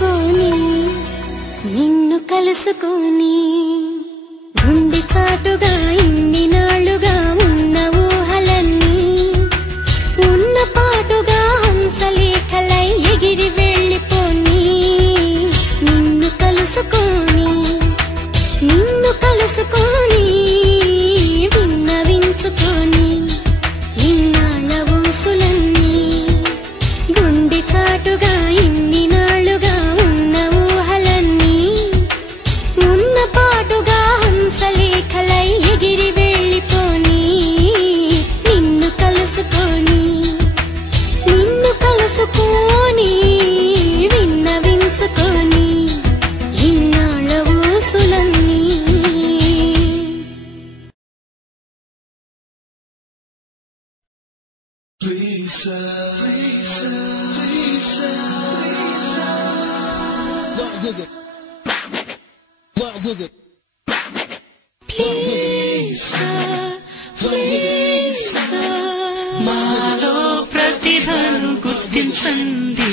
కలుసుకొని నిన్ను కలుసుకొని గుండె చాటుగా ఇన్ని నాళ్ళుగా ఉన్న ఊహలన్నీ ఉన్న పాటుగా హంసలేఖలై ఎగిరి వెళ్ళిపోని నిన్ను కలుసుకొని విన్నవించుకొని ఇన్నాళ్ళ ఊసులన్నీ గుండె చాటుగా ఇన్ని నాళ్ళుగా ఉన్న ఊహలన్నీ ఉన్న పాటుగా హంసలేఖలై ఎగిరి వెళ్ళిపోని నిన్ను కలుసుకొని విన్నవించుకొని ఇన్నాళ్ళ ఊసులన్నీ. మాలో ప్రతిభను గుర్తించండి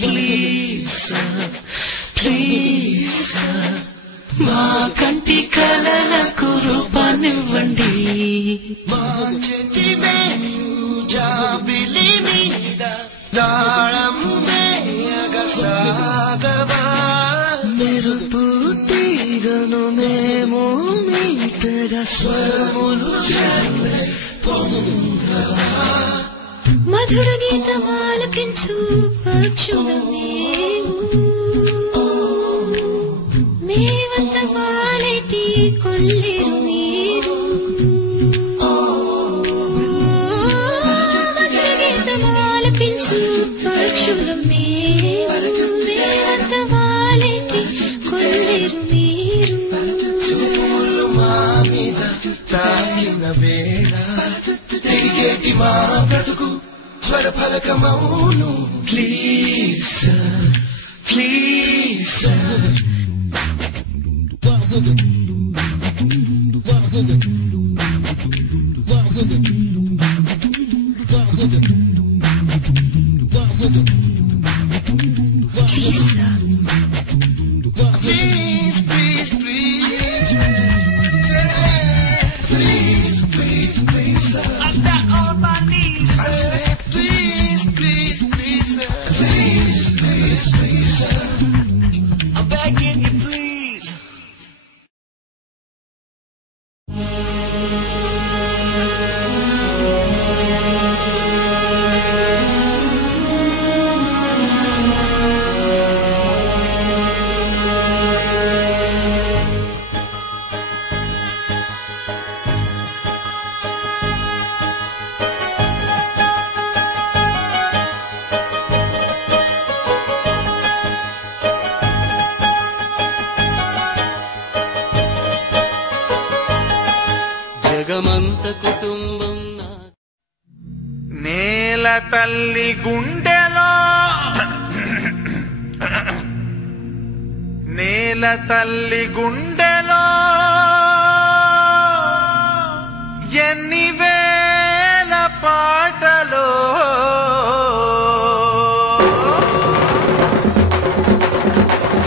ప్లీజ్ ప్లీజ్, మా కంటి కలలకు రూపాన్నివ్వండి. మా చేతి జాబిలి మీద తాళం వేయగసాగవా, మెరుపు తీగను మేము మీటగా స్వరములు జరువే పొంగవా. మధుర గీతమాలపించు పక్షుల మేమంత వాలేటి కొల్లేరు మీరు. మధుర గీతమాలపించు పక్షుల మేమంత వాలేటి కొల్లేరు మీరు. చూపులు మా మీద తాకిన వేళ తిరిగేటి మా బ్రతుకు స్వర ఫలకమౌను. ప్లీజ్ ప్లీజ్ జగమంత కుటుంబం. నేల తల్లి గుండెలో నేల తల్లి గుండెలో ఎన్ని వేల పాటలో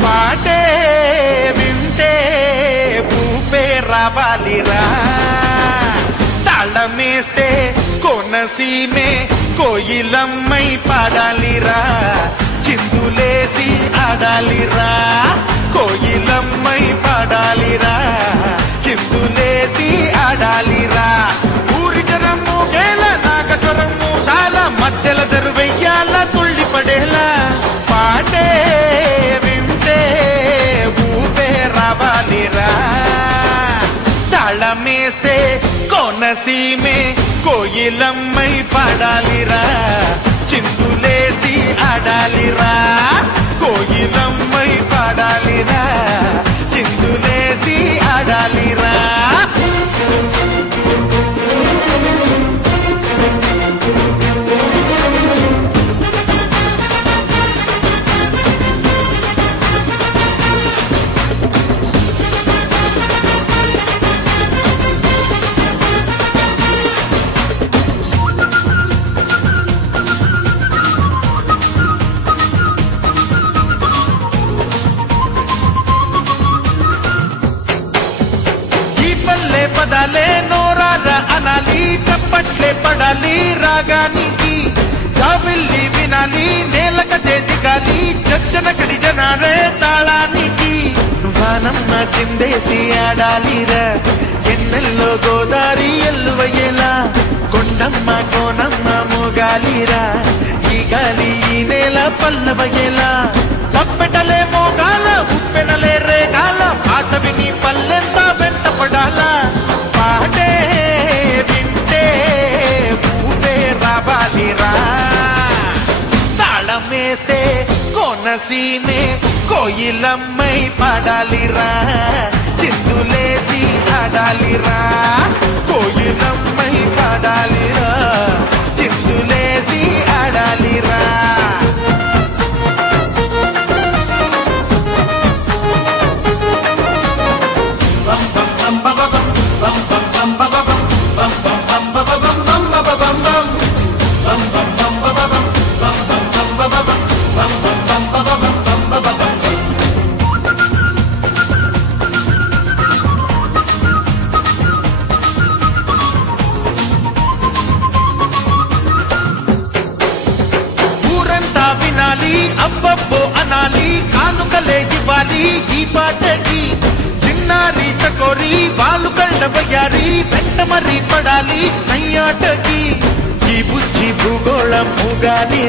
పాటే వింటే పూపే రావాలిరా, తాళమేస్తే కోనసీమే కోయిలమ్మై పాడాలిరా, చిందులేసి ఆడాలిరా, కోయిలమ్మై పాడాలిరా, చిందులేసి ఆడాలిరా. ఊరి జరము గేల నాగస్వరము తాళ మధ్యల దరువెయ్యాల తుళ్ళి పడేలా, పాటే వింటే ఊపే రావాలిరా, తాళమేస్తే కోనసీమే కోయిలమ్మై పాడాలిరా, చిందులేసి ఆడాలిరా, కోయిలమ్మై పాడాలిరా, చిందులేసి ఆడాలిరా. చప్పట్లే పడాలి రాగానికి జాబిల్లి వినాలి నేలకదే దిగాలి చచ్చన కడి జనారే తాళానికి వానమ్మ చిందేసి ఆడాలిరా ఎన్నెల్లో గోదారి ఎల్లువయ్యేలా కొండమ్మ కోనమ్మ మోగాలిరా ఈ గాలి ఈ నేల పల్లవయ్యేలా తప్పెటలే మోగాల ఉప్పెనలే రేగాల పాట విని పల్లెంత వెంట పడాలా పాటే వింటే ఊపే రావాలిరా తాళమేస్తే కోనసీమే కోయిలమ్మై పాడాలిరా చిందులేసి ఆడాలిరా కోయిలమ్మై పాడాలిరా చిందులేసి ఆడాలిరా అబ్బబ్బో అనాలి కానుకలే ఇవ్వాలి ఈ పాటకి చిన్నారి చకోరి వాళ్ళు కండ వయ్యారి వెంట మరి పడాలి సయ్యాటకి ఈ బుజ్జి భూగోళం ఊగాలి